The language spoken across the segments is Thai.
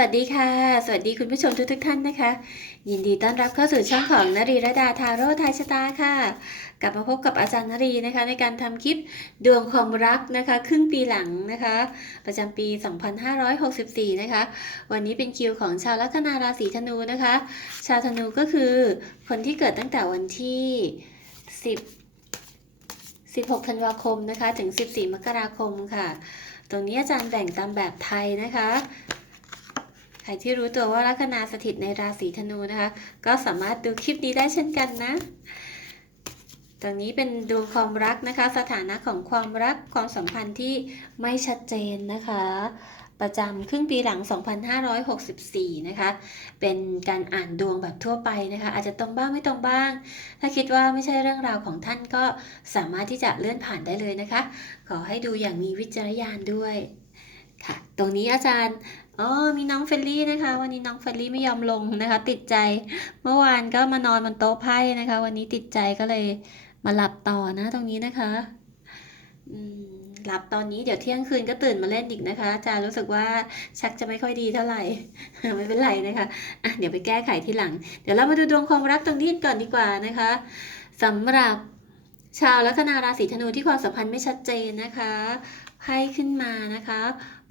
วัสดีค่ะ สวัสดีคุณผู้ชมทุกทท่านนะคะ ยินดีต้อนรับเข้าสู่ช่องของนรีรดาทาโร่ไทยชะตาค่ะ กลับมาพบกับอาจารย์นรีนะคะ ในการทำคลิปดวงความรักนะคะ ครึ่งปีหลังนะคะ ประจำปี 2564 นะคะ วันนี้เป็นคิวของชาวลัคนาราศีธนูนะคะ ชาวธนูก็คือคนที่เกิดตั้งแต่วันที่ 10 16ธันวาคมนะคะ ถึง 14 มกราคมค่ะ ตรงนี้อาจารย์แบ่งตามแบบไทยนะคะ ครที่รู้ตัวว่าลัคนาสถิตในราศีธนูนะคะ ก็สามารถดูคลิปนี้ได้เช่นกันนะตรงนี้เป็นดวงความรักนะคะ สถานะของความรักความสัมพันธ์ที่ไม่ชัดเจนนะคะ ประจำครึ่งปีหลัง 2564 นะคะ เป็นการอ่านดวงแบบทั่วไปนะคะ อาจจะตรงบ้างไม่ตรงบ้าง ถ้าคิดว่าไม่ใช่เรื่องราวของท่านก็สามารถที่จะเลื่อนผ่านได้เลยนะคะ ขอให้ดูอย่างมีวิจารณญาณด้วยค่ะ ตรงนี้อาจารย์ อ๋อมีน้องเฟลลี่นะคะ วันนี้น้องเฟลลี่ไม่ยอมลงนะคะ ติดใจเมื่อวานก็มานอนบนโต๊ะไพ่นะคะ วันนี้ติดใจก็เลยมาหลับต่อนะ ตรงนี้นะคะอืมหลับตอนนี้เดี๋ยวเที่ยงคืนก็ตื่นมาเล่นอีกนะคะอาจารย์รู้สึกว่าชักจะไม่ค่อยดีเท่าไหร่ ไม่เป็นไรนะคะะเดี๋ยวไปแก้ไขทีหลัง เดี๋ยวเรามาดูดวงความรักตรงนี้ก่อนดีกว่านะคะสำหรับชาวลัคนาราศีธนูที่ความสัมพันธ์ไม่ชัดเจนนะคะไพ่ขึ้นมานะคะ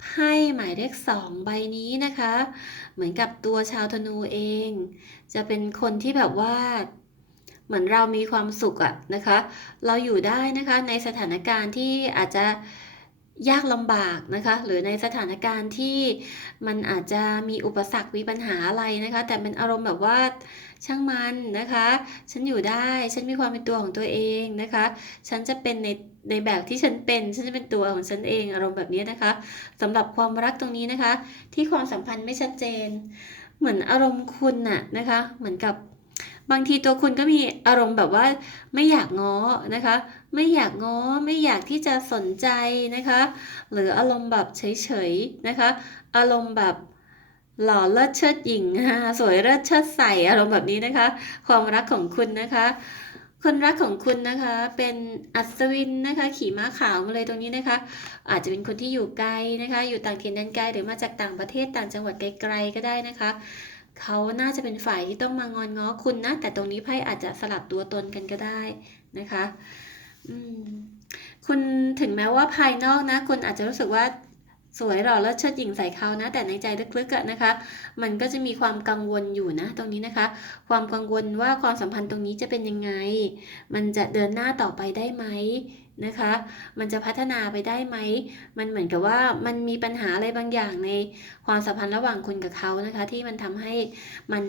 ไพ่หมายเลขสองใบนี้นะคะ เหมือนกับตัวชาวธนูเอง จะเป็นคนที่แบบว่าเหมือนเรามีความสุขอะนะคะ เราอยู่ได้นะคะในสถานการณ์ที่อาจจะ ยากลำบากนะคะ หรือในสถานการณ์ที่มันอาจจะมีอุปสรรคมีปัญหาอะไรนะคะ แต่เป็นอารมณ์แบบว่าช่างมันนะคะ ฉันอยู่ได้ฉันมีความเป็นตัวของตัวเองนะคะ ฉันจะเป็นในในแบบที่ฉันเป็น ฉันจะเป็นตัวของฉันเองอารมณ์แบบนี้นะคะสำหรับความรักตรงนี้นะคะ ที่ความสัมพันธ์ไม่ชัดเจน เหมือนอารมณ์คุณน่ะนะคะ เหมือนกับบางทีตัวคุณก็มีอารมณ์แบบว่าไม่อยากง้อนะคะไม่อยากง้อไม่อยากที่จะสนใจนะคะ หรืออารมณ์แบบเฉยๆนะคะ อารมณ์แบบหล่อเลิศเชิดหญิงสวยเลิศเชิดใสอารมณ์แบบนี้นะคะ ความรักของคุณนะคะคนรักของคุณนะคะเป็นอัศวินนะคะขี่ม้าขาวมาเลยตรงนี้นะคะ อาจจะเป็นคนที่อยู่ไกลนะคะ อยู่ต่างถิ่นแดนไกลหรือมาจากต่างประเทศต่างจังหวัดไกลๆก็ได้นะคะเขาน่าจะเป็นฝ่ายที่ต้องมางอนง้อคุณนะแต่ตรงนี้ไพ่อาจจะสลับตัวตนกันก็ได้นะคะ อืม คุณถึงแม้ว่าภายนอกนะ คุณอาจจะรู้สึกว่าสวยหล่อและเชิดหญิงใส่เขานะ แต่ในใจลึกๆอะนะคะ มันก็จะมีความกังวลอยู่นะ ตรงนี้นะคะ ความกังวลว่าความสัมพันธ์ตรงนี้จะเป็นยังไง มันจะเดินหน้าต่อไปได้ไหมนะคะ มันจะพัฒนาไปได้ไหม มันเหมือนกับว่ามันมีปัญหาอะไรบางอย่างในความสัมพันธ์ระหว่างคุณกับเขานะคะ ที่มันทำให้มัน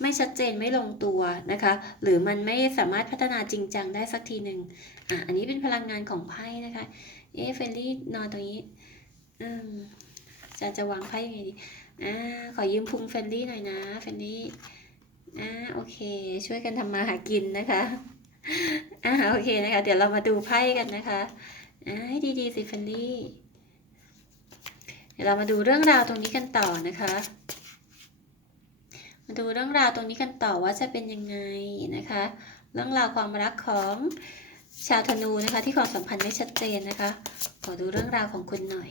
ไม่ชัดเจนไม่ลงตัวนะคะ หรือมันไม่สามารถพัฒนาจริงจังได้สักทีหนึ่ง อะอันนี้เป็นพลังงานของไพ่นะคะเอ๊เฟลลี่นอนตรงนี้อืมจะจะวางไพ่ยังไงดีอ่าขอยืมพุงเฟลลี่หน่อยนะเฟลลี่อ่าโอเค ช่วยกันทำมาหากินนะคะอ่าโอเคนะคะ เดี๋ยวเรามาดูไพ่กันนะคะอ่าให้ดีๆสิเฟลลี่เดี๋ยวเรามาดูเรื่องราวตรงนี้กันต่อนะคะ มาดูเรื่องราวตรงนี้กันต่อว่าจะเป็นยังไงนะคะ เรื่องราวความรักของ ชาวธนูนะคะ ที่ความสัมพันธ์ไม่ชัดเจนนะคะ ขอดูเรื่องราวของคุณหน่อย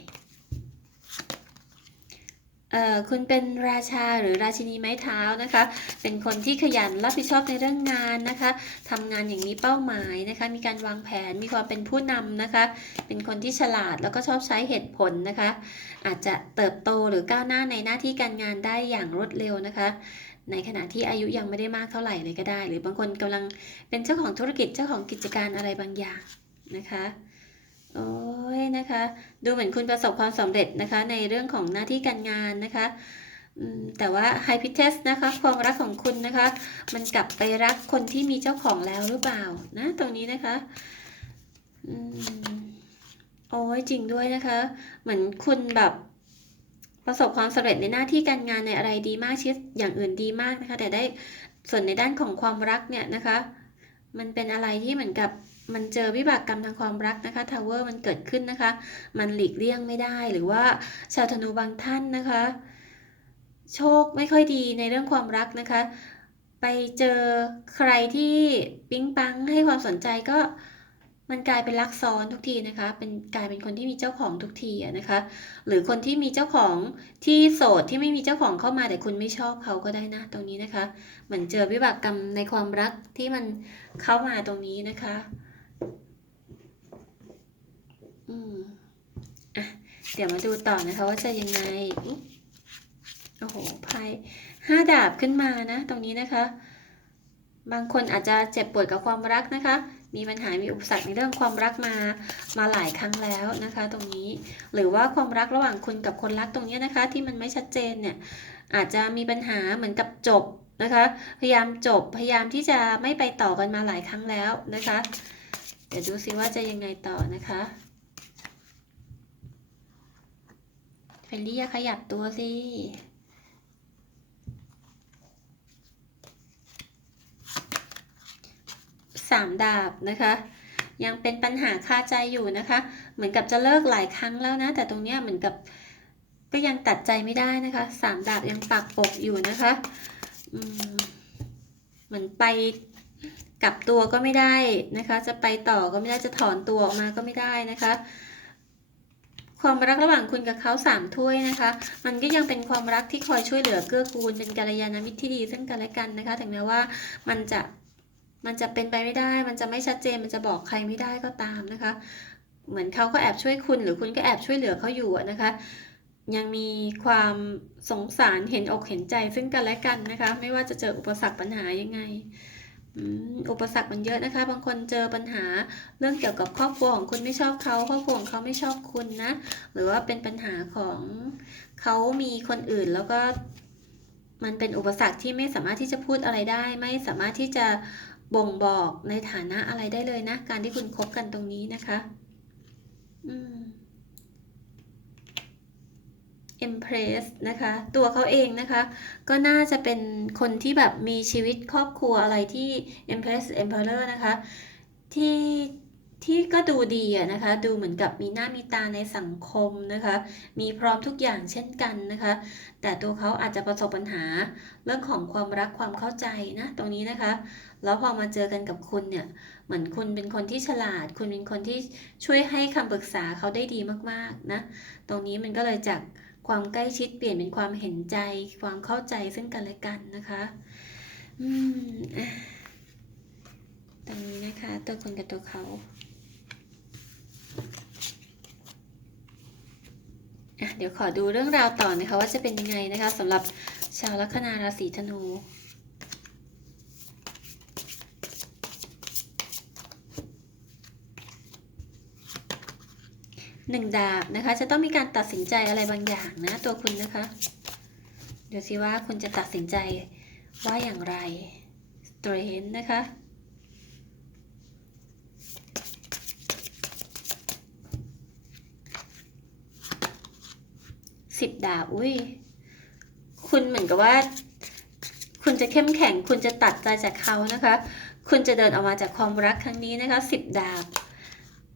เอ่อคุณเป็นราชาหรือราชินีไม้เท้านะคะ เป็นคนที่ขยันรับผิดชอบในเรื่องงานนะคะทำงานอย่างมีเป้าหมายนะคะ มีการวางแผน มีความเป็นผู้นำนะคะ เป็นคนที่ฉลาดแล้วก็ชอบใช้เหตุผลนะคะ อาจจะเติบโตหรือก้าวหน้าในหน้าที่การงานได้อย่างรวดเร็วนะคะ ในขณะที่อายุยังไม่ได้มากเท่าไหร่เลยก็ได้ หรือบางคนกำลังเป็นเจ้าของธุรกิจเจ้าของกิจการอะไรบางอย่างนะคะโอ้ยนะคะ ดูเหมือนคุณประสบความสำเร็จนะคะ ในเรื่องของหน้าที่การงานนะคะแต่ว่าไฮพิเทสนะคะความรักของคุณนะคะ มันกลับไปรักคนที่มีเจ้าของแล้วหรือเปล่านะตรงนี้นะคะอืมโอ้ยจริงด้วยนะคะ เหมือนคุณแบบ ประสบความสำเร็จในหน้าที่การงานในอะไรดีมากชีวิตอย่างอื่นดีมากนะคะ แต่ได้ส่วนในด้านของความรักเนี่ยนะคะ มันเป็นอะไรที่เหมือนกับมันเจอวิบากกรรมทางความรักนะคะทาวเวอร์มันเกิดขึ้นนะคะ มันหลีกเลี่ยงไม่ได้หรือว่าชาวธนูบางท่านนะคะ โชคไม่ค่อยดีในเรื่องความรักนะคะ ไปเจอใครที่ปิ๊งปังให้ความสนใจก็ มันกลายเป็นรักซ้อนทุกทีนะคะ เป็นกลายเป็นคนที่มีเจ้าของทุกทีอะนะคะ หรือคนที่มีเจ้าของที่โสดที่ไม่มีเจ้าของเข้ามาแต่คุณไม่ชอบเขาก็ได้นะตรงนี้นะคะเหมือนเจอวิบากกรรมในความรักที่มันเข้ามาตรงนี้นะคะอืมอะเดี๋ยวมาดูต่อนะคะว่าจะยังไงโอ้โหไพ่ห้าดาบขึ้นมานะ ตรงนี้นะคะ บางคนอาจจะเจ็บปวดกับความรักนะคะ มีปัญหา มีอุปสรรคในเรื่องความรักมา มาหลายครั้งแล้วนะคะ ตรงนี้ หรือว่าความรักระหว่างคุณกับคนรักตรงนี้นะคะ ที่มันไม่ชัดเจนเนี่ย อาจจะมีปัญหาเหมือนกับจบนะคะ พยายามจบ พยายามที่จะไม่ไปต่อกันมาหลายครั้งแล้วนะคะ เดี๋ยวดูซิว่าจะยังไงต่อนะคะเฟลลี่ขยับตัวสิ สามดาบนะคะ ยังเป็นปัญหาคาใจอยู่นะคะ เหมือนกับจะเลิกหลายครั้งแล้วนะ แต่ตรงเนี้ยเหมือนกับก็ยังตัดใจไม่ได้นะคะสามดาบยังปักปกอยู่นะคะเหมือนไปกลับตัวก็ไม่ได้นะคะ จะไปต่อก็ไม่ได้จะถอนตัวออกมาก็ไม่ได้นะคะ ความรักระหว่างคุณกับเขาสามถ้วยนะคะ มันก็ยังเป็นความรักที่คอยช่วยเหลือเกื้อกูลเป็นกัลยาณมิตรที่ดีซึ่งกันและกันนะคะ ถึงแม้ว่ามันจะ มันจะเป็นไปไม่ได้ มันจะไม่ชัดเจน มันจะบอกใครไม่ได้ก็ตามนะคะ เหมือนเขาก็แอบช่วยคุณ หรือคุณก็แอบช่วยเหลือเขาอยู่นะคะ ยังมีความสงสารเห็นอกเห็นใจซึ่งกันและกันนะคะ ไม่ว่าจะเจออุปสรรคปัญหายังไงอุปสรรคมันเยอะนะคะ บางคนเจอปัญหาเรื่องเกี่ยวกับครอบครัวของคุณไม่ชอบเขาครอบครัวของเขาไม่ชอบคุณนะ หรือว่าเป็นปัญหาของเขามีคนอื่นแล้วก็มันเป็นอุปสรรคที่ไม่สามารถที่จะพูดอะไรได้ ไม่สามารถที่จะ บ่งบอกในฐานะอะไรได้เลยนะ การที่คุณคบกันตรงนี้นะคะอืม Empress นะคะ ตัวเขาเองนะคะ ก็น่าจะเป็นคนที่แบบมีชีวิตครอบครัวอะไรที่ Empress Emperor นะคะ ที่ ที่ก็ดูดีอะนะคะ ดูเหมือนกับมีหน้ามีตาในสังคมนะคะ มีพร้อมทุกอย่างเช่นกันนะคะ แต่ตัวเขาอาจจะประสบปัญหาเรื่องของความรักความเข้าใจนะตรงนี้นะคะ แล้วพอมาเจอกันกับคุณเนี่ย เหมือนคุณเป็นคนที่ฉลาด คุณเป็นคนที่ช่วยให้คำปรึกษาเขาได้ดีมากๆนะ ตรงนี้มันก็เลยจากความใกล้ชิดเปลี่ยนเป็นความเห็นใจ ความเข้าใจซึ่งกันและกันนะคะอืมตรงนี้นะคะ ตัวคุณกับตัวเขาอะ เดี๋ยวขอดูเรื่องราวต่อนะคะว่าจะเป็นยังไงนะคะสำหรับชาวลัคนาราศีธนูหนึ่งดาบนะคะ จะต้องมีการตัดสินใจอะไรบางอย่างนะตัวคุณนะคะเดี๋ยวสิว่าคุณจะตัดสินใจว่าอย่างไร strength นะคะ สิบดาบอุ้ยคุณเหมือนกับว่า คุณจะเข้มแข็ง คุณจะตัดใจจากเขานะคะ คุณจะเดินออกมาจากความรักครั้งนี้นะคะสิบดาบ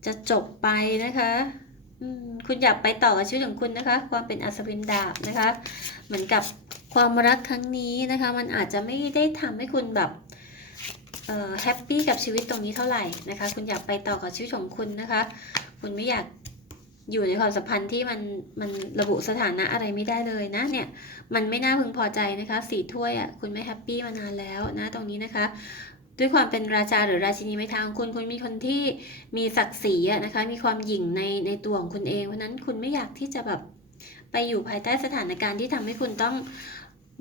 จะจบไปนะคะคุณอยากไปต่อกับชีวิตของคุณนะคะ ความเป็นอัศวินดาบนะคะ เหมือนกับความรักครั้งนี้นะคะ มันอาจจะไม่ได้ทำให้คุณแบบเอ่อแฮปปี้กับชีวิตตรงนี้เท่าไหร่นะคะ คุณอยากไปต่อกับชีวิตของคุณนะคะ คุณไม่อยาก อยู่ในความสัมพันธ์ที่มันมันระบุสถานะอะไรไม่ได้เลยนะเนี่ยมันไม่น่าพึงพอใจนะคะสี่ถ้วยอะคุณไม่แฮปปี้มานานแล้วนะตรงนี้นะคะ ด้วยความเป็นราชาหรือราชินีไม้เท้าของคุณคุณมีคนที่มีศักดิ์ศรีอะนะคะมีความหยิ่งในในตัวของคุณเองเพราะฉะนั้นคุณไม่อยากที่จะแบบไปอยู่ภายใต้สถานการณ์ที่ทำให้คุณต้อง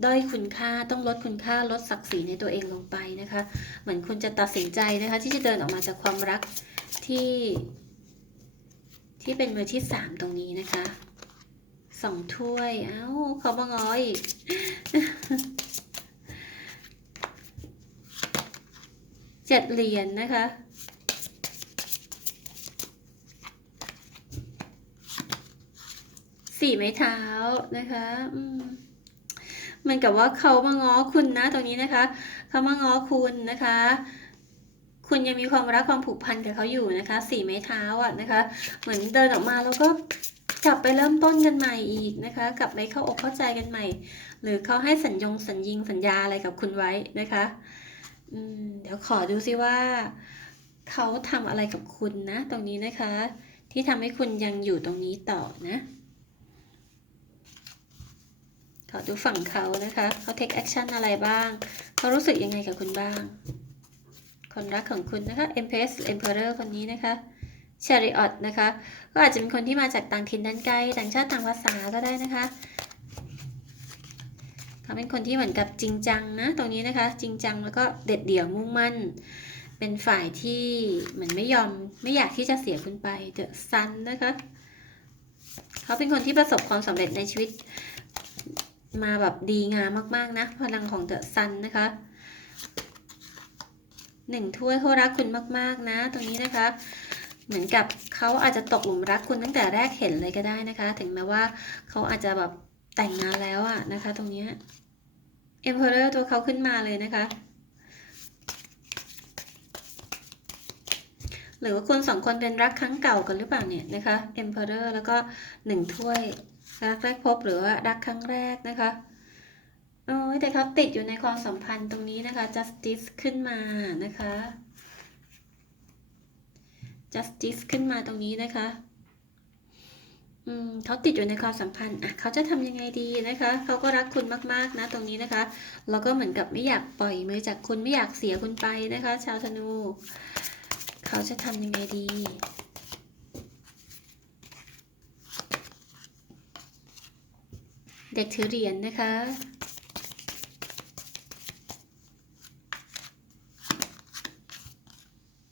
ด้อยคุณค่าต้องลดคุณค่าลดศักดิ์ศรีในตัวเองลงไปนะคะ เหมือนคุณจะตัดสินใจนะคะ ที่จะเดินออกมาจากความรักที่ ที่เป็นมือที่สามตรงนี้นะคะสองถ้วย เอ้าเขามางออีกเจ็ดเหรียญนะคะ สี่ไม้เท้านะคะอืมเหมือนกับว่าเขามาง้อคุณนะตรงนี้นะคะ เขามาง้อคุณนะคะ คุณยังมีความรักความผูกพันกับเขาอยู่นะคะสี่ไม้เท้าอะนะคะ เหมือนเดินออกมาแล้วก็กลับไปเริ่มต้นกันใหม่อีกนะคะ กลับไปเข้าอกเข้าใจกันใหม่ หรือเขาให้สัญญงสัญญิงสัญญาอะไรกับคุณไว้นะคะอืมเดี๋ยวขอดูซิว่าเขาทำอะไรกับคุณนะตรงนี้นะคะ ที่ทำให้คุณยังอยู่ตรงนี้ต่อนะ ขอดูฝั่งเขานะคะเขา take action อะไรบ้างเขารู้สึกยังไงกับคุณบ้าง คนรักของคุณนะคะ Empress Emperor คนนี้นะคะ Chariot นะคะ ก็อาจจะเป็นคนที่มาจากต่างถิ่นด้านไกล ต่างชาติต่างภาษาก็ได้นะคะเขาเป็นคนที่เหมือนกับจริงจังนะตรงนี้นะคะ จริงจังแล้วก็เด็ดเดี่ยวมุ่งมั่น เป็นฝ่ายที่เหมือนไม่ยอมไม่อยากที่จะเสียคุณไป The Sun นนะคะเขาเป็นคนที่ประสบความสำเร็จในชีวิต มาแบบดีงามมากๆนะพลังของ The Sun นะคะ หนึ่งถ้วยเขารักคุณมากๆนะ ตรงนี้นะคะ เหมือนกับเขาอาจจะตกหลุมรักคุณตั้งแต่แรกเห็นเลยก็ได้นะคะ ถึงแม้ว่าเขาอาจจะแบบแต่งงานแล้วอะนะคะ ตรงนี้ย Emperor ตัวเขาขึ้นมาเลยนะคะ หรือว่าคุณสองคนเป็นรักครั้งเก่ากันหรือเปล่าเนี่ยนะคะ Emperor แล้วก็หนึ่งถ้วยรักแรกพบหรือว่ารักครั้งแรกนะคะ โอ้ยแต่เขาติดอยู่ในความสัมพันธ์ตรงนี้นะคะ justice ขึ้นมานะคะ justice ขึ้นมาตรงนี้นะคะ อืมเขาติดอยู่ในความสัมพันธ์อะเขาจะทำยังไงดีนะคะ เขาก็รักคุณมากๆนะตรงนี้นะคะ แล้วก็เหมือนกับไม่อยากปล่อยมือจากคุณไม่อยากเสียคุณไปนะคะ ชาวธนู เขาจะทำยังไงดีเด็กถือเหรียญนะคะ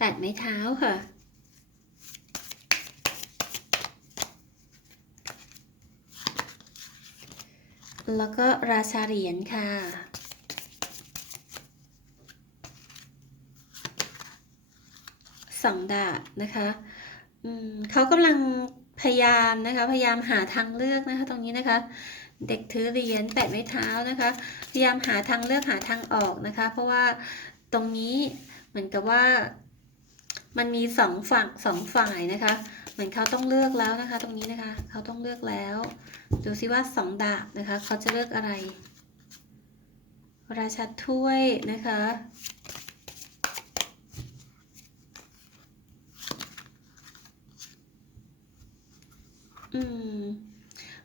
แปดไม้เท้าค่ะ แล้วก็ราชาเหรียญค่ะ สองดาบนะคะเขากำลังพยายามนะคะ พยายามหาทางเลือกนะคะ ตรงนี้นะคะ เด็กถือเหรียญแปะไม้เท้านะคะ พยายามหาทางเลือกหาทางออกนะคะ เพราะว่าตรงนี้เหมือนกับว่า มันมีสองฝั่งสองฝ่ายนะคะ เหมือนเขาต้องเลือกแล้วนะคะ ตรงนี้นะคะ เขาต้องเลือกแล้ว ดูซิว่าสองดาบนะคะ เขาจะเลือกอะไร ราชาถ้วยนะคะ อืม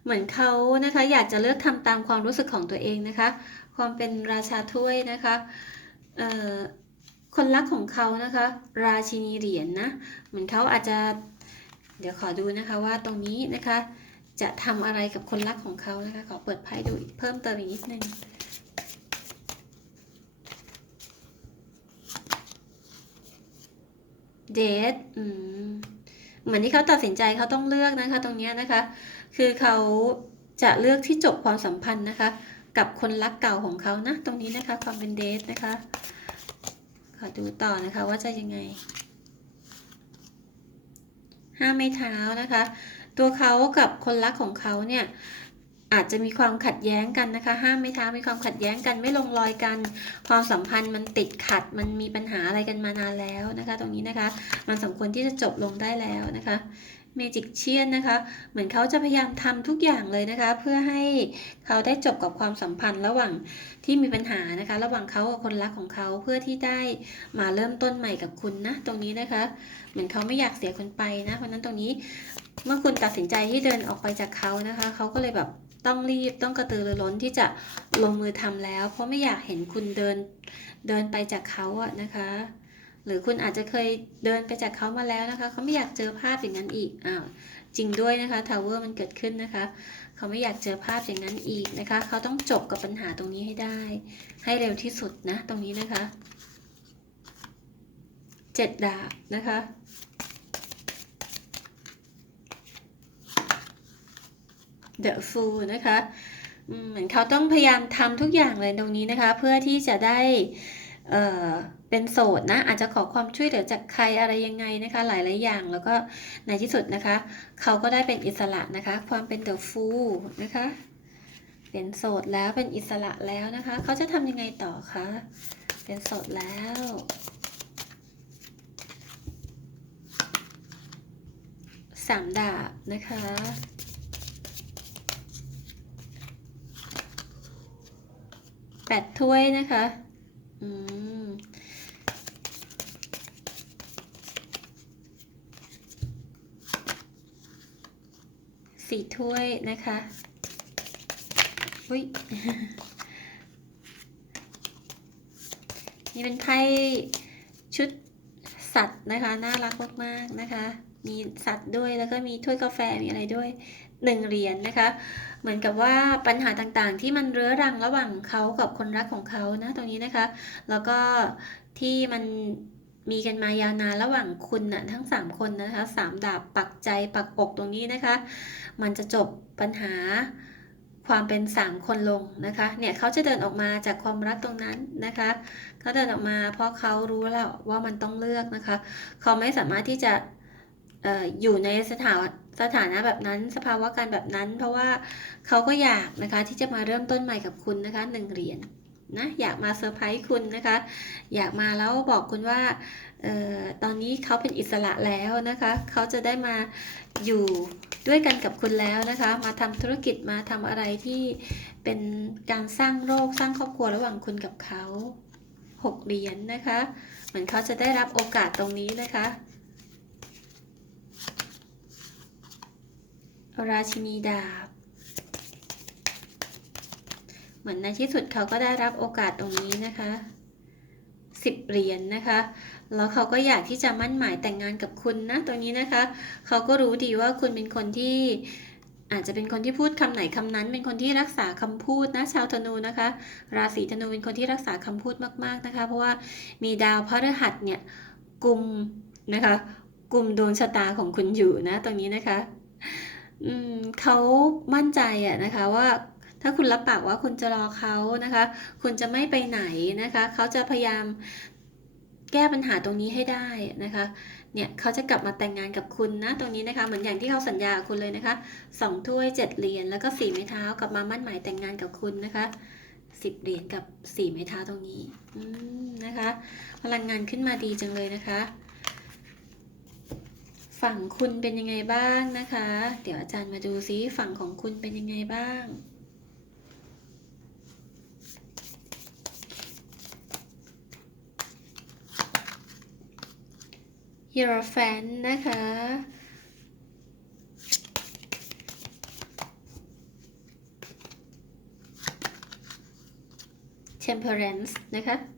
เหมือนเขานะคะ อยากจะเลือกทำตามความรู้สึกของตัวเองนะคะ ความเป็นราชาถ้วยนะคะ เอ่อ คนรักของเขานะคะ ราชินีเหรียญนนะเหมือนเขาอาจจะ เดี๋ยวขอดูนะคะว่าตรงนี้นะคะ จะทำอะไรกับคนรักของเขานะคะขอเปิดไพ่ดูเพิ่มเติมอีกนิดนึงเดทอืมเหมือนที่เขาตัดสินใจเขาต้องเลือกนะคะ ตรงนี้นะคะ คือเขาจะเลือกที่จบความสัมพันธ์นะคะ กับคนรักเก่าของเขานะ ตรงนี้นะคะความเป็นเดทนะคะ ขอดูต่อนะคะว่าจะยังไงห้าไม้เท้านะคะ ตัวเขากับคนรักของเขาเนี่ยอาจจะมีความขัดแย้งกันนะคะ ห้ามไม้เท้ามีความขัดแย้งกันไม่ลงรอยกัน ความสัมพันธ์มันติดขัด มันมีปัญหาอะไรกันมานานแล้วนะคะ ตรงนี้นะคะ มันสมควรที่จะจบลงได้แล้วนะคะ เมจิกเชียนนะคะ เหมือนเขาจะพยายามทำทุกอย่างเลยนะคะ เพื่อให้เขาได้จบกับความสัมพันธ์ระหว่างที่มีปัญหานะคะ ระหว่างเขากับคนรักของเขาเพื่อที่ได้มาเริ่มต้นใหม่กับคุณนะ ตรงนี้นะคะ เหมือนเขาไม่อยากเสียคนไปนะ เพราะฉะนั้นตรงนี้เมื่อคุณตัดสินใจที่เดินออกไปจากเขานะคะ เขาก็เลยแบบต้องรีบต้องกระตือรือร้นที่จะลงมือทำแล้ว เพราะไม่อยากเห็นคุณเดินเดินไปจากเขาอะนะคะ หรือคุณอาจจะเคยเดินไปจากเขามาแล้วนะคะ เขาไม่อยากเจอภาพอย่างนั้นอีกอ้าวจริงด้วยนะคะทาวเวอร์มันเกิดขึ้นนะคะ เขาไม่อยากเจอภาพอย่างนั้นอีกนะคะ เขาต้องจบกับปัญหาตรงนี้ให้ได้ ให้เร็วที่สุดนะตรงนี้นะคะเจ็ดดาบนะคะ The Fool นะคะเหมือนเขาต้องพยายามทำทุกอย่างเลยตรงนี้นะคะ เพื่อที่จะได้ เอ่อเป็นโสดนะ อาจจะขอความช่วยเหลือจากใครอะไรยังไงนะคะ หลายๆอย่างแล้วก็ในที่สุดนะคะ เขาก็ได้เป็นอิสระนะคะ ความเป็น The Fool นะคะ เป็นโสดแล้วเป็นอิสระแล้วนะคะ เขาจะทำยังไงต่อคะเป็นโสดแล้วสามดาบนะคะแปดถ้วยนะคะ สี่ถ้วยนะคะ อุ้ย นี่เป็นไพ่ชุดสัตว์นะคะ น่ารักมากๆนะคะ มีสัตว์ด้วยแล้วก็มีถ้วยกาแฟมีอะไรด้วย หนึ่งเหรียญนนะคะ เหมือนกับว่าปัญหาต่างๆ ที่มันเรื้อรังระหว่างเขากับคนรักของเขานะตรงนี้นะคะ แล้วก็ที่มันมีกันมายาวนานระหว่างคุณน่ะทั้ง 3 คนนะคะสามดาบปักใจปักอกตรงนี้นะคะ มันจะจบปัญหาความเป็นสามคนลงนะคะเนี่ยเขาจะเดินออกมาจากความรักตรงนั้นนะคะเขาเดินออกมาเพราะเขารู้แล้วว่ามันต้องเลือกนะคะ เขาไม่สามารถที่จะ อยู่ในสถาสถานะแบบนั้น สภาวะการแบบนั้น เพราะว่าเขาก็อยากนะคะที่จะมาเริ่มต้นใหม่กับคุณนะคะหนึ่งเหรียญนะอยากมาเซอร์ไพรส์คุณนะคะ อยากมาแล้วบอกคุณว่าออตอนนี้เขาเป็นอิสระแล้วนะคะ เขาจะได้มาอยู่ด้วยกันกับคุณแล้วนะคะ มาทำธุรกิจมาทำอะไรที่เป็นการสร้างโลกสร้างครอบครัวระหว่างคุณกับเขาหกเหรียญนะคะ เหมือนเขาจะได้รับโอกาสตรงนี้นะคะ ราชินีดาบ เหมือนในที่สุดเขาก็ได้รับโอกาสตรงนี้นะคะสิบเหรียญนนะคะ แล้วเขาก็อยากที่จะมั่นหมายแต่งงานกับคุณนะตรงนี้นะคะ เขาก็รู้ดีว่าคุณเป็นคนที่อาจจะเป็นคนที่พูดคำไหนคำนั้น เป็นคนที่รักษาคำพูดนะชาวธนูนะคะ ราศีธนูเป็นคนที่รักษาคำพูดมาก ๆนะคะ เพราะว่ามีดาวพฤหัสเนี่ยกลุ่มนะคะกลุ่มดวงชะตาของคุณอยู่นะตรงนี้นะคะ อืมเขามั่นใจอะนะคะว่าถ้าคุณรับปากว่าคุณจะรอเขานะคะ คุณจะไม่ไปไหนนะคะ เขาจะพยายามแก้ปัญหาตรงนี้ให้ได้นะคะ เนี่ยเขาจะกลับมาแต่งงานกับคุณนะตรงนี้นะคะ เหมือนอย่างที่เขาสัญญาคุณเลยนะคะสองถ้วยเจ็ดเหรียญแล้วก็สี่ไม้เท้ากลับมามั่นหมายแต่งงานกับคุณนะคะสิบเหรียญกับสี่ไม้เท้าตรงนี้อืมนะคะ พลังงานขึ้นมาดีจังเลยนะคะ ฝั่งคุณเป็นยังไงบ้างนะคะ เดี๋ยวอาจารย์มาดูซิฝั่งของคุณเป็นยังไงบ้าง h e r o p h a n นะคะ Temperance นะคะ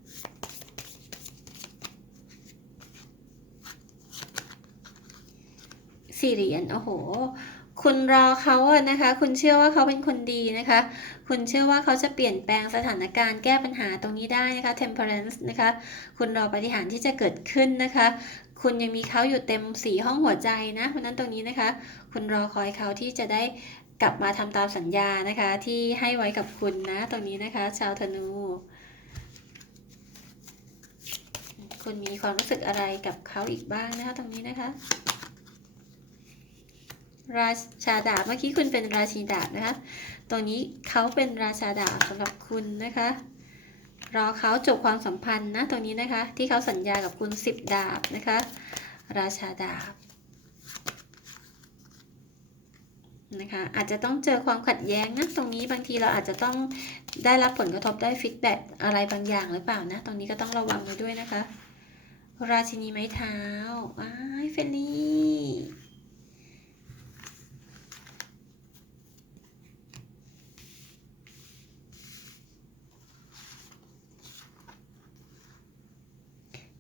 สี่เหรียญโอ้โห คุณรอเขาอะนะคะ คุณเชื่อว่าเขาเป็นคนดีนะคะ คุณเชื่อว่าเขาจะเปลี่ยนแปลงสถานการณ์แก้ปัญหาตรงนี้ได้นะคะ temperance นะคะ คุณรอปฏิหารที่จะเกิดขึ้นนะคะ คุณยังมีเขาอยู่เต็มสีห้องหัวใจนะเพราะฉะนั้นตรงนี้นะคะ คุณรอคอยเขาที่จะได้กลับมาทำตามสัญญานะคะ ที่ให้ไว้กับคุณนะตรงนี้นะคะ ชาวธนูคุณมีความรู้สึกอะไรกับเขาอีกบ้างนะคะ ตรงนี้นะคะ ราชาดาบเมื่อกี้คุณเป็นราชินีดาบนะคะตรงนี้เขาเป็นราชาดาบสำหรับคุณนะคะ รอเขาจบความสัมพันธ์นะตรงนี้นะคะ ที่เขาสัญญากับคุณสิบดาบนะคะ ราชาดาบนะคะอาจจะต้องเจอความขัดแย้งนะตรงนี้บางทีเราอาจจะต้องได้รับผลกระทบได้ฟีดแบ็อะไรบางอย่างหรือเปล่านะตรงนี้ก็ต้องระวังไว้ด้วยนะคะ ราชินีไม้เท้าอ้ายเฟลลี่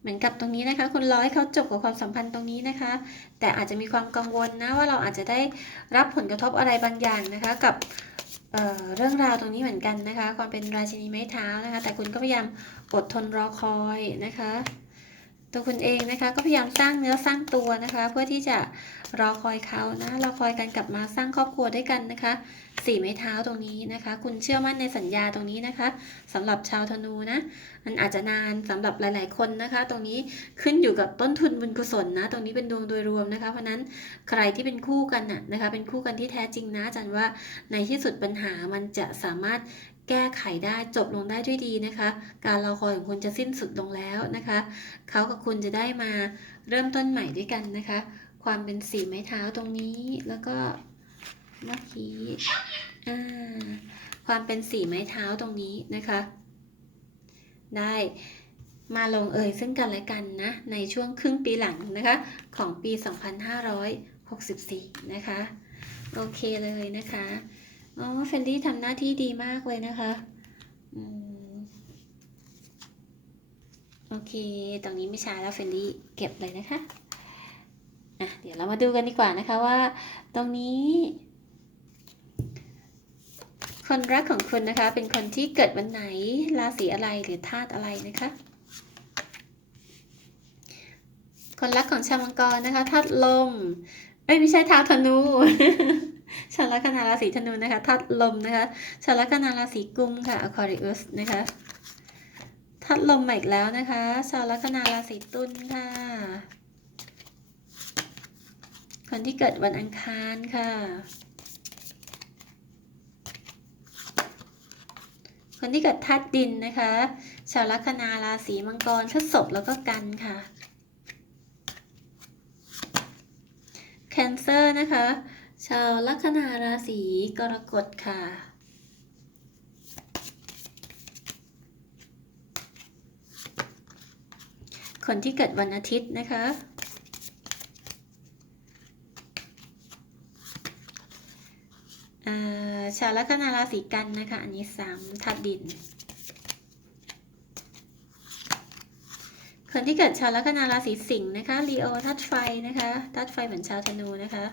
มือนกับตรงนี้นะคะคุณรอให้เขาจบกับความสัมพันธ์ตรงนี้นะคะ แต่อาจจะมีความกังวลนะว่าเราอาจจะได้รับผลกระทบอะไรบางอย่างนะคะกับเเรื่องราวตรงนี้เหมือนกันนะคะ ความเป็นราชินีไม้เท้านะคะ แต่คุณก็พยายามอดทนรอคอยนะคะ ตัวคุณเองนะคะ ก็พยายามสร้างเนื้อสร้างตัวนะคะ เพื่อที่จะรอคอยเขานะรอคอยกันกลับมาสร้างครอบครัวด้วยกันนะคะสี่ไม้เท้าตรงนี้นะคะ คุณเชื่อมั่นในสัญญาตรงนี้นะคะสำหรับชาวธนูนะมันอาจจะนานสำหรับหลาย ๆ คนนะคะ ตรงนี้ขึ้นอยู่กับต้นทุนบุญกุศลนะ ตรงนี้เป็นดวงโดยรวมนะคะ เพราะนั้นใครที่เป็นคู่กันน่ะนะคะ เป็นคู่กันที่แท้จริงนะอาจารย์ว่าในที่สุดปัญหามันจะสามารถ แก้ไขได้จบลงได้ด้วยดีนะคะ การรอคอยของคุณจะสิ้นสุดลงแล้วนะคะ เขากับคุณจะได้มาเริ่มต้นใหม่ด้วยกันนะคะ ความเป็นสีไม้เท้าตรงนี้แล้วก็เมื่อกี้ความเป็นสีไม้เท้าตรงนี้นะคะ ได้มาลงเอยซึ่งกันและกันนะในช่วงครึ่งปีหลังนะคะ ของปี 2564 นะคะ โอเคเลยนะคะ อ๋อเฟนดี้ทำหน้าที่ดีมากเลยนะคะอโอเค ตรงนี้ไม่ช้าแล้วเฟนดี้เก็บเลยนะคะอะเดี๋ยวเรามาดูกันดีกว่านะคะว่า ตรงนี้ คนรักของคุณนะคะ เป็นคนที่เกิดวันไหน ราศีอะไรหรือธาตุอะไรนะคะ คนรักของชาวมังกรนะคะธาตุลมเอ้ยไม่ใช่ธาตุธนู ชาวลัคนาราศีธนูนะคะธาตุลมนะคะชาวลัคนาราศีกุมค่ะ Aquarius นะคะธาตุลมมาอีกแล้วนะคะชาวลัคนาราศีตุลค่ะ คนที่เกิดวันอังคารค่ะ คนที่เกิดธาตุดินนะคะ ชาวลัคนาราศีมังกรพฤษภแล้วก็กันค่ะแคนเซอร์นะคะ ชาวลัคนาราศีกรกฎค่ะ คนที่เกิดวันอาทิตย์นะคะ ชาวลัคนาราศีกันนะคะ อันนี้สามทัดดิน คนที่เกิดชาวลัคนาราศีสิงห์นะคะลีโอทัดไฟนะคะทัดไฟเหมือนชาวธนูนะคะ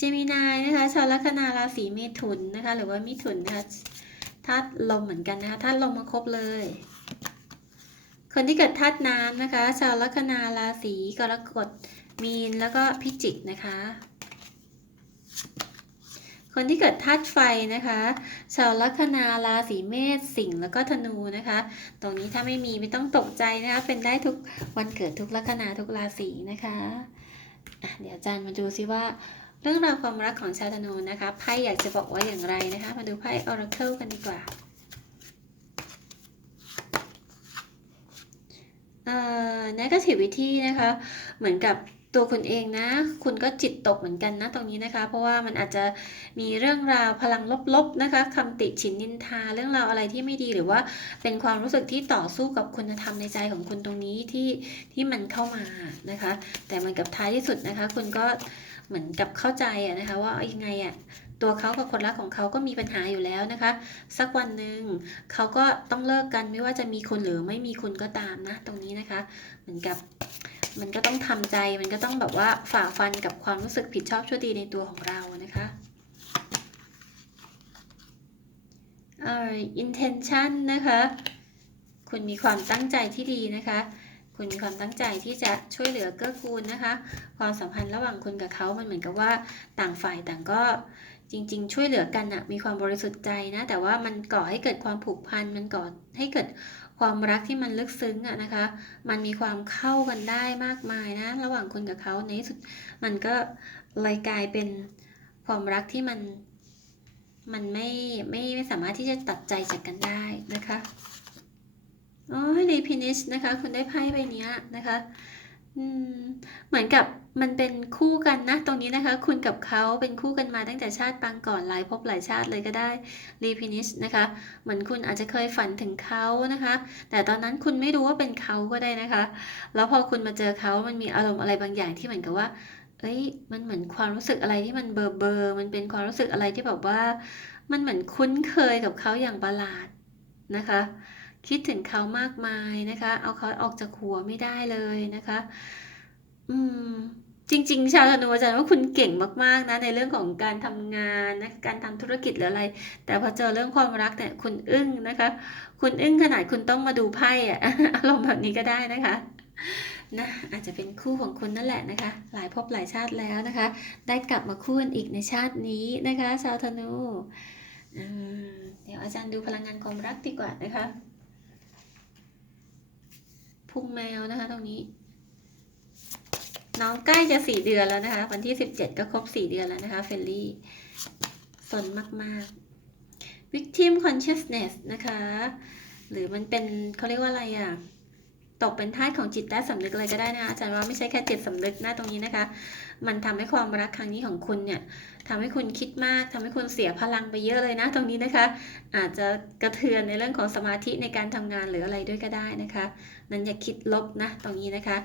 เจมินายนะคะชาวลัคนาราศีเมถุนนะคะ หรือว่ามิถุนนะคะธาตุลมเหมือนกันนะคะธาตุลมมาครบเลย คนที่เกิดธาตุน้ำนะคะ ชาวลัคนาราศีกรกฎมีนแล้วก็พิจิกนะคะ คนที่เกิดธาตุไฟนะคะ ชาวลัคนาราศีเมษสิงห์แล้วก็ธนูนะคะ ตรงนี้ถ้าไม่มีไม่ต้องตกใจนะคะ เป็นได้ทุกวันเกิดทุกลัคนาทุกราศีนะคะะเดี๋ยวอาจารย์มาดูซิว่า เรื่องราวความรักของชาวธนูนะคะไพ่อยากจะบอกว่าอย่างไรนะคะ มาดูไพ่ Oracle กันดีกว่าเอ่อ negativity นะคะ เหมือนกับตัวคุณเองนะ คุณก็จิตตกเหมือนกันนะตรงนี้นะคะ เพราะว่ามันอาจจะมีเรื่องราวพลังลบๆนะคะคำติฉินนินทา เรื่องราวอะไรที่ไม่ดีหรือว่าเป็นความรู้สึกที่ต่อสู้กับคุณธรรมในใจของคุณตรงนี้ที่ที่มันเข้ามานะคะ แต่มันกับท้ายที่สุดนะคะ คุณก็ เหมือนกับเข้าใจอะนะคะว่ายังไงอะตัวเขากับคนรักของเขาก็มีปัญหาอยู่แล้วนะคะ สักวันหนึ่งเขาก็ต้องเลิกกันไม่ว่าจะมีคุณหรือไม่มีคุณก็ตามนะ ตรงนี้นะคะ เหมือนกับมันก็ต้องทำใจมันก็ต้องแบบว่าฝ่าฟันกับความรู้สึกผิดชอบชั่วดีในตัวของเรานะคะอ่อ intention นะคะ คุณมีความตั้งใจที่ดีนะคะ คุณมีความตั้งใจที่จะช่วยเหลือเกื้อกูลนะคะ ความสัมพันธ์ระหว่างคุณกับเขา มันเหมือนกับว่าต่างฝ่ายต่างก็จริง ๆ ช่วยเหลือกันอะมีความบริสุทธิ์ใจนะ แต่ว่ามันก่อให้เกิดความผูกพัน มันก่อให้เกิดความรักที่มันลึกซึ้งอะนะคะ มันมีความเข้ากันได้มากมายนะ ระหว่างคุณกับเขาในที่สุด มันก็เลยกลายเป็นความรักที่มันมันไม่ไม่ไม่สามารถที่จะตัดใจจากกันได้นะคะ อ๋อรีพินิชนะคะคุณได้ไพ่ใบนี้นะคะอืมเหมือนกับมันเป็นคู่กันนะตรงนี้นะคะ คุณกับเขาเป็นคู่กันมาตั้งแต่ชาติปางก่อนหลายภพหลายชาติเลยก็ได้รีพินิชนะคะเหมือนคุณอาจจะเคยฝันถึงเขานะคะ แต่ตอนนั้นคุณไม่รู้ว่าเป็นเขาก็ได้นะคะ แล้วพอคุณมาเจอเขามันมีอารมณ์อะไรบางอย่างที่เหมือนกับว่า เอ้ยมันเหมือนความรู้สึกอะไรที่มันเบอร์เบอร์มันเป็นความรู้สึกอะไรที่แบบว่า มันเหมือนคุ้นเคยกับเขาอย่างประหลาดนะคะ คิดถึงเขามากมายนะคะ เอาเขาออกจากหัวไม่ได้เลยนะคะ อืม จริง ๆ ชาวธนูอาจารย์ว่าคุณเก่งมากๆนะในเรื่องของการทำงานนะการทำธุรกิจหรืออะไร แต่พอเจอเรื่องความรักเนี่ยคุณอึ้งนะคะ คุณอึ้งขนาดคุณต้องมาดูไพ่อะอารมณ์แบบนี้ก็ได้นะคะนะอาจจะเป็นคู่ของคุณนั่นแหละนะคะ หลายภพหลายชาติแล้วนะคะ ได้กลับมาคู่กันอีกในชาตินี้นะคะ ชาวธนูอืมเดี๋ยวอาจารย์ดูพลังงานความรักดีกว่านะคะ พุงแมวนะคะ ตรงนี้ น้องใกล้จะสี่เดือนแล้วนะคะ วันที่สิบเจ็ดก็ครบสี่เดือนแล้วนะคะเฟลลี่สนมากๆ victim consciousness นะคะ หรือมันเป็นเขาเรียกว่าอะไรอะตกเป็นทาของจิตใต้สำนึกเลยก็ได้นะคะอาจารย์ว่าไม่ใช่แค่จิตสำนึกหน้าตรงนี้นะคะ มันทำให้ความรักครั้งนี้ของคุณเนี่ยทำให้คุณคิดมากทำให้คุณเสียพลังไปเยอะเลยนะ ตรงนี้นะคะ อาจจะกระเทือนในเรื่องของสมาธิในการทำงานหรืออะไรด้วยก็ได้นะคะ นั้นอย่าคิดลบนะตรงนี้นะคะ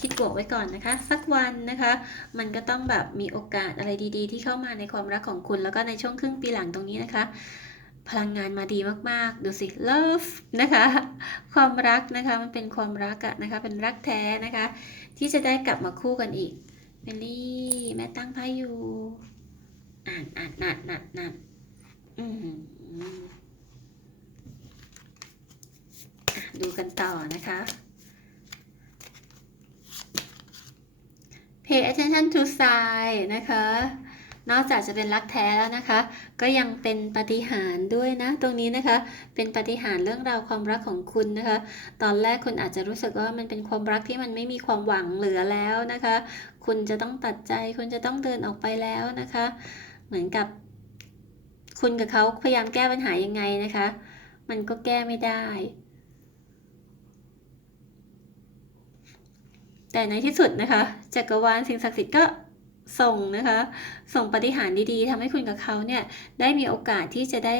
คิดบวกไว้ก่อนนะคะ สักวันนะคะ มันก็ต้องแบบมีโอกาสอะไรดีๆ ที่เข้ามาในความรักของคุณ แล้วก็ในช่วงครึ่งปีหลังตรงนี้นะคะพลังงานมาดีมาก ๆ ดูสิ love นะคะ ความรักนะคะ มันเป็นความรักอะนะคะ เป็นรักแท้นะคะ ที่จะได้กลับมาคู่กันอีก เมลี่แม่ตั้งไพ่อยู่ อ่านอ่านนัดนัดนัดอืมอะดูกันต่อนะคะ pay attention to sign นะคะ นอกจากจะเป็นรักแท้แล้วนะคะ ก็ยังเป็นปฏิหารด้วยนะ ตรงนี้นะคะ เป็นปฏิหารเรื่องราวความรักของคุณนะคะ ตอนแรกคุณอาจจะรู้สึกว่ามันเป็นความรักที่มันไม่มีความหวังเหลือแล้วนะคะ คุณจะต้องตัดใจ คุณจะต้องเดินออกไปแล้วนะคะ เหมือนกับ คุณกับเขาพยายามแก้ปัญหายังไงนะคะ มันก็แก้ไม่ได้แต่ในที่สุดนะคะจักรวาลสิ่งศักดิ์สิทธิ์ก็ ส่งนะคะ ส่งปฏิหารดีๆทำให้คุณกับเขาเนี่ยได้มีโอกาสที่จะได้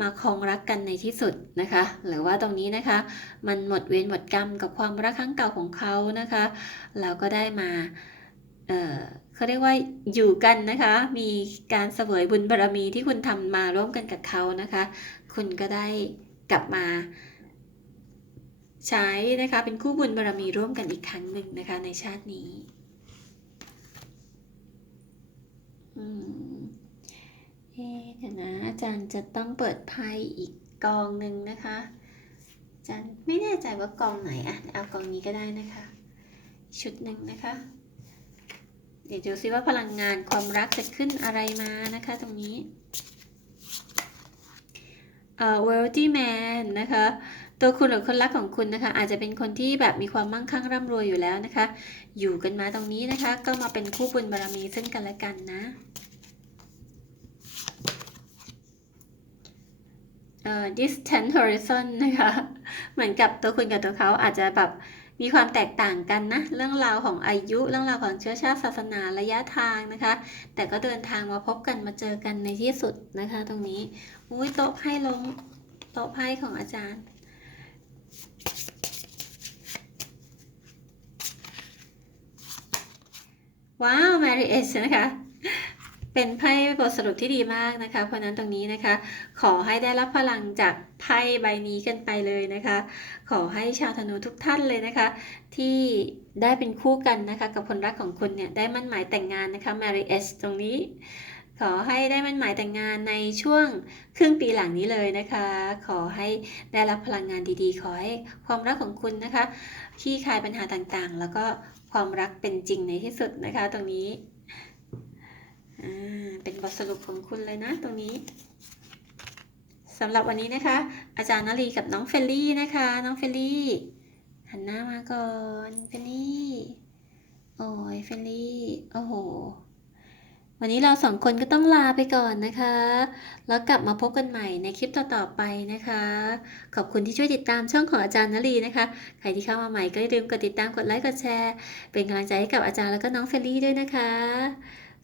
มาครองรักกันในที่สุดนะคะ หรือว่าตรงนี้นะคะ มันหมดเวรหมดกรรมกับความรักครั้งเก่าของเขานะคะแล้วก็ได้มาเออเขาเรียกว่าอยู่กันนะคะ มีการเสวยบุญบารมีที่คุณทำมาร่วมกันกับเขานะคะ คุณก็ได้กลับมาใช้นะคะเป็นคู่บุญบารมีร่วมกันอีกครั้งหนึ่งนะคะในชาตินี้ อืม เอ๊ะเดี๋ยวนะอาจารย์จะต้องเปิดไพ่อีกกองหนึ่งนะคะอาจารย์ไม่แน่ใจว่ากองไหนอะเอากองนี้ก็ได้นะคะ ชุดหนึ่งนะคะ เดี๋ยวดูซิว่าพลังงานความรักจะขึ้นอะไรมานะคะ ตรงนี้ เอ่อ wealthy man นะคะตัวคุณหรือคนรักของคุณนะคะ อาจจะเป็นคนที่แบบมีความมั่งคั่งร่ำรวยอยู่แล้วนะคะ อยู่กันมาตรงนี้นะคะ ก็มาเป็นคู่บุญบารมีซึ่งกันและกันนะเอ่อ distant horizon นะคะ เหมือนกับตัวคุณกับตัวเขาอาจจะแบบ มีความแตกต่างกันนะ เรื่องราวของอายุ เรื่องราวของเชื้อชาติศาสนาระยะทางนะคะ แต่ก็เดินทางมาพบกันมาเจอกันในที่สุดนะคะ ตรงนี้อุ้ยโต๊ะไพ่ล้มโต๊ะไพ่ของอาจารย์ว้าว marriage นะคะ เป็นไพ่บทสรุปที่ดีมากนะคะ เพราะนั้นตรงนี้นะคะ ขอให้ได้รับพลังจากไพ่ใบนี้กันไปเลยนะคะ ขอให้ชาวธนูทุกท่านเลยนะคะ ที่ได้เป็นคู่กันนะคะ กับคนรักของคุณเนี่ยได้มั่นหมายแต่งงานนะคะ marriage ตรงนี้ ขอให้ได้มั่นหมายแต่งงานในช่วงครึ่งปีหลังนี้เลยนะคะ ขอให้ได้รับพลังงานดีๆ ขอให้ความรักของคุณนะคะคลี่คายปัญหาต่างๆ แล้วก็ความรักเป็นจริงในที่สุดนะคะ ตรงนี้ เป็นบทสรุปของคุณเลยนะตรงนี้สำหรับวันนี้นะคะ อาจารย์นลีกับน้องเฟลลี่นะคะ น้องเฟลลี่หันหน้ามาก่อนเฟลลี่โอ้ยเฟลลี่โอ้โหวันนี้เราสองคนก็ต้องลาไปก่อนนะคะ แล้วกลับมาพบกันใหม่ในคลิปต่อๆไปนะคะ ขอบคุณที่ช่วยติดตามช่องของอาจารย์นลีนะคะ ใครที่เข้ามาใหม่ก็อย่าลืมกดติดตามกดไลค์กดแชร์ เป็นกำลังใจให้กับอาจารย์แล้วก็น้องเฟลลี่ด้วยนะคะ